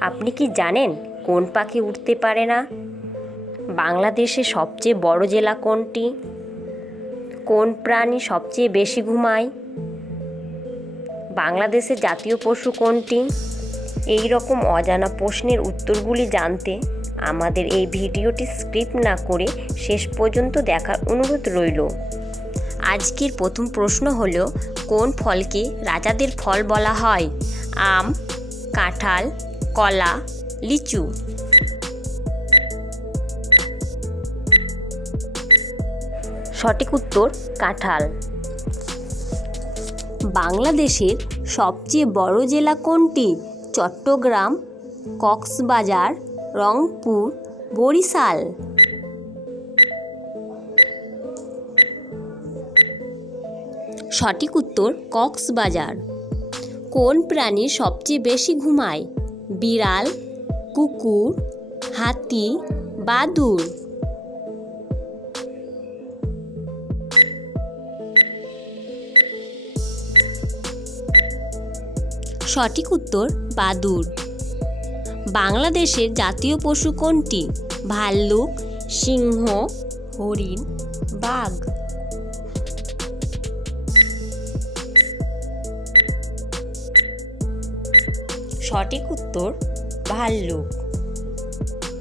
আপনি কি জানেন কোন পাখি উঠতে পারে না? বাংলাদেশে সবচেয়ে বড় জেলা কোনটি? কোন প্রাণী সবচেয়ে বেশি ঘুমায়? বাংলাদেশের জাতীয় পশু কোনটি? এই রকম অজানা প্রশ্নের উত্তরগুলি জানতে আমাদের এই ভিডিওটি স্ক্রিপ্ট না করে শেষ পর্যন্ত দেখার অনুরোধ রইল। আজকের প্রথম প্রশ্ন হলো, কোন ফলকে রাজাদের ফল বলা হয়? আম, কাঁঠাল কলা, লিচু। সঠিক উত্তর, কাঁঠাল। বাংলাদেশের সবচেয়ে বড় জেলা কোনটি? চট্টগ্রাম, কক্সবাজার, রংপুর, বরিশাল। সঠিক উত্তর, কক্সবাজার। কোন প্রাণী সবচেয়ে বেশি ঘুমায়? বিড়াল, কুকুর, হাতি, বাদুড়। সঠিক উত্তর বাদুর বাংলাদেশের জাতীয় পশু কোনটি? ভাল্লুক, সিংহ, হরিণ, বাঘ। সঠিক উত্তর, ভাল্লুক।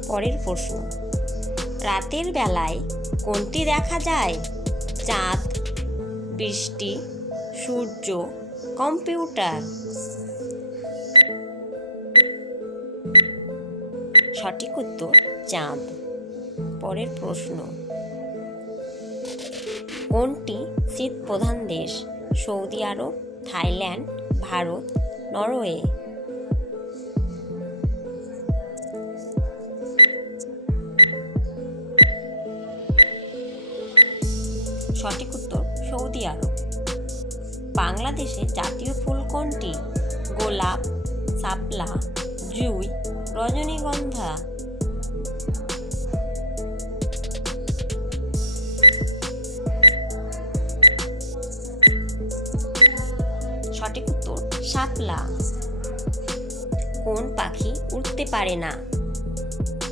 পরের প্রশ্ন, রাতের বেলায় কোনটি দেখা যায়? চাঁদ, বৃষ্টি, সূর্য, কম্পিউটার। সঠিক উত্তর, চাঁদ। পরের প্রশ্ন, কোনটি শীত প্রধান দেশ? Saudi Arab, Thailand, Bharat, Norway. সঠিক উত্তর সৌদি আরব। বাংলাদেশে জাতীয় ফুল কোনটি? গোলাপ, শাপলা, জুই, রজনীগন্ধা। সঠিক উত্তর, শাপলা। কোন পাখি উঠতে পারে না?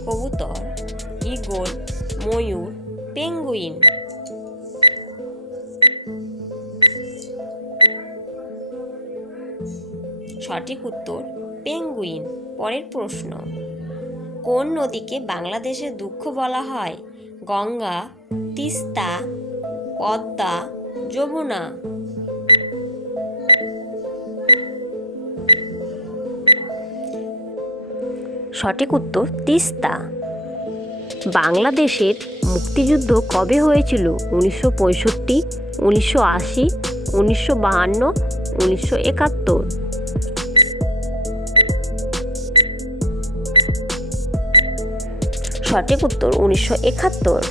কবুতর, ঈগল, ময়ূর, পেঙ্গুইন। সঠিক উত্তর পেঙ্গুইন, পরের প্রশ্ন। কোন নদীকে বাংলাদেশের দুঃখ বলা হয়? গঙ্গা, তিস্তা, পদ্মা, যমুনা। সঠিক উত্তর, তিস্তা। বাংলাদেশের মুক্তিযুদ্ধ কবে হয়েছিল? উনিশশো পঁয়ষট্টি, উনিশশো আশি, উনিশশো বাহান্ন, উনিশশো একাত্তর। সঠিক উত্তর উনিশশো একাত্তর।